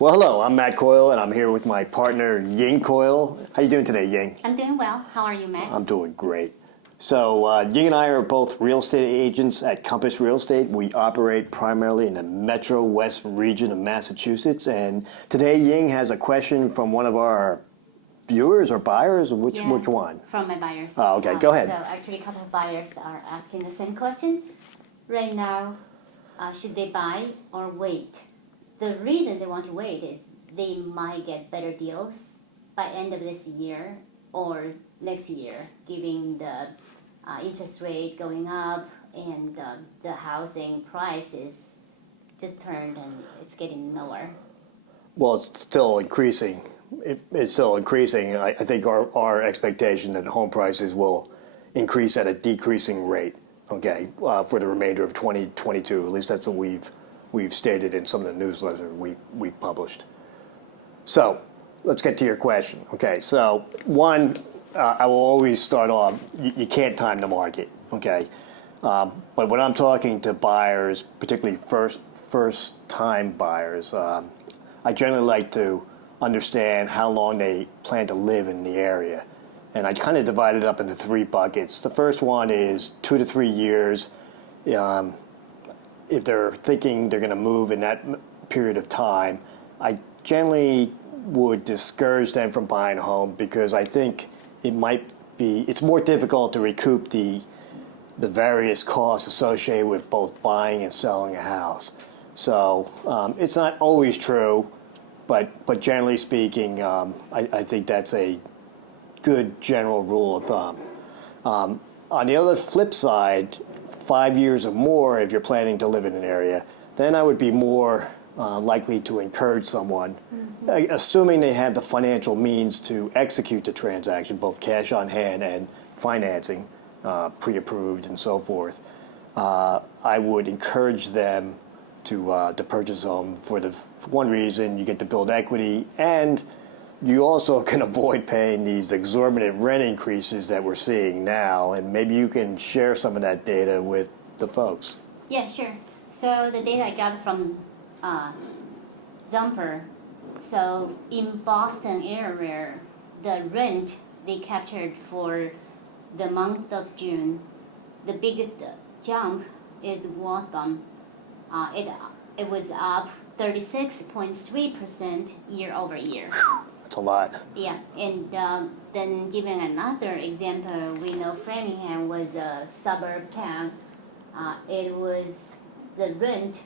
Well, hello, I'm Matt Coyle, and I'm here with my partner, Ying Coyle. How you doing today, Ying? I'm doing well. How are you, Matt? I'm doing great. So, Ying and I are both real estate agents at Compass Real Estate. We operate primarily in the Metro West region of Massachusetts. And today, Ying has a question from one of our viewers or buyers. Which one? From my buyers. Oh, okay. Go ahead. So actually, a couple of buyers are asking the same question. Right now, should they buy or wait? The reason they want to wait is they might get better deals by end of this year or next year, given the interest rate going up and the housing prices just turned and it's getting lower. Well, it's still increasing. It's still increasing. I think our expectation that home prices will increase at a decreasing rate, okay, for the remainder of 2022. At least that's what we've stated in some of the newsletters we've published. So let's get to your question. Okay, so one, I will always start off, you can't time the market, okay? But when I'm talking to buyers, particularly first-time buyers, I generally like to understand how long they plan to live in the area. And I kind of divide it up into three buckets. The first one is 2 to 3 years. If they're thinking they're going to move in that period of time, I generally would discourage them from buying a home because I think it's more difficult to recoup the various costs associated with both buying and selling a house. So it's not always true, but generally speaking, I think that's a good general rule of thumb. On the other flip side, 5 years or more if you're planning to live in an area, then I would be more likely to encourage someone, assuming they have the financial means to execute the transaction, both cash on hand and financing, pre-approved and so forth. I would encourage them to purchase a home for one reason: you get to build equity, and you also can avoid paying these exorbitant rent increases that we're seeing now. And maybe you can share some of that data with the folks. Yeah, sure. So the data I got from Zumper. So in Boston area, the rent they captured for the month of June, the biggest jump is Waltham. It was up 36.3% year over year. That's a lot. Yeah, and then giving another example, we know Framingham was a suburb town. The rent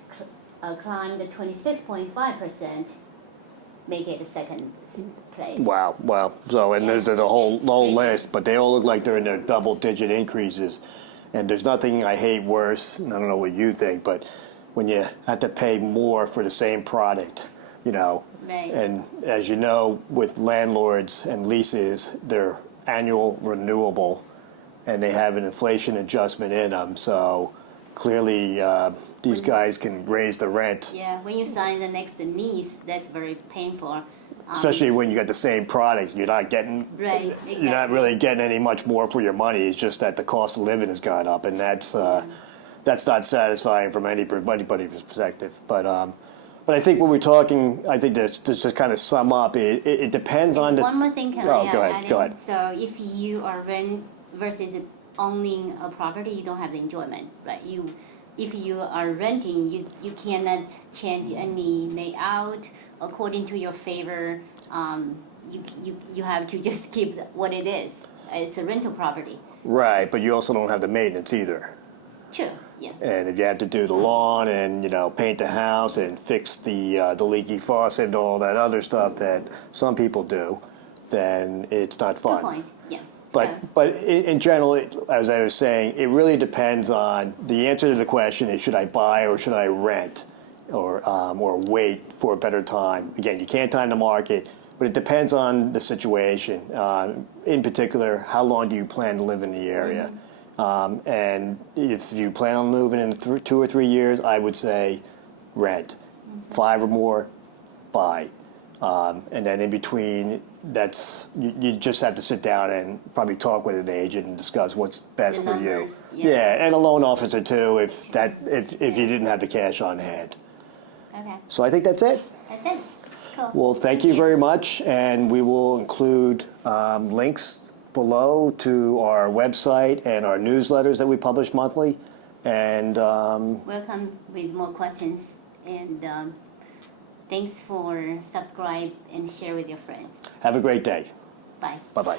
climbed 26.5%, make it the second place. Wow. So, and there's a whole list, but they all look like they're in their double-digit increases. And there's nothing I hate worse, and I don't know what you think, but when you have to pay more for the same product, you know. Right. And as you know, with landlords and leases, they're annual renewable, and they have an inflation adjustment in them. So clearly, these guys can raise the rent. Yeah, when you sign the next lease, that's very painful. Especially when you got the same product, you're not getting. Right. Exactly. You're not really getting any much more for your money. It's just that the cost of living has gone up, and that's not satisfying from anybody's perspective. But I think when we're talking, I think this just kind of sum up. It depends on this. One more thing, can I add? Go ahead. So if you are rent versus owning a property, you don't have the enjoyment, right? If you are renting, you cannot change any layout according to your favor. You have to just keep what it is. It's a rental property. Right, but you also don't have the maintenance either. True. Yeah. And if you have to do the lawn and paint the house and fix the leaky faucet and all that other stuff that some people do, then it's not fun. Good point. Yeah. But in general, as I was saying, it really depends on the answer to the question is, should I buy or should I rent or wait for a better time? Again, you can't time the market, but it depends on the situation. In particular, how long do you plan to live in the area? And if you plan on moving in 2 or 3 years, I would say rent. 5 or more, buy. And then in between, you just have to sit down and probably talk with an agent and discuss what's best for you. Yeah, and a loan officer too, if you didn't have the cash on hand. Okay. So I think that's it. That's it. Cool. Well, thank you very much, and we will include links below to our website and our newsletters that we publish monthly. And Welcome with more questions, and thanks for subscribe and share with your friends. have a great day. Bye. Bye-bye.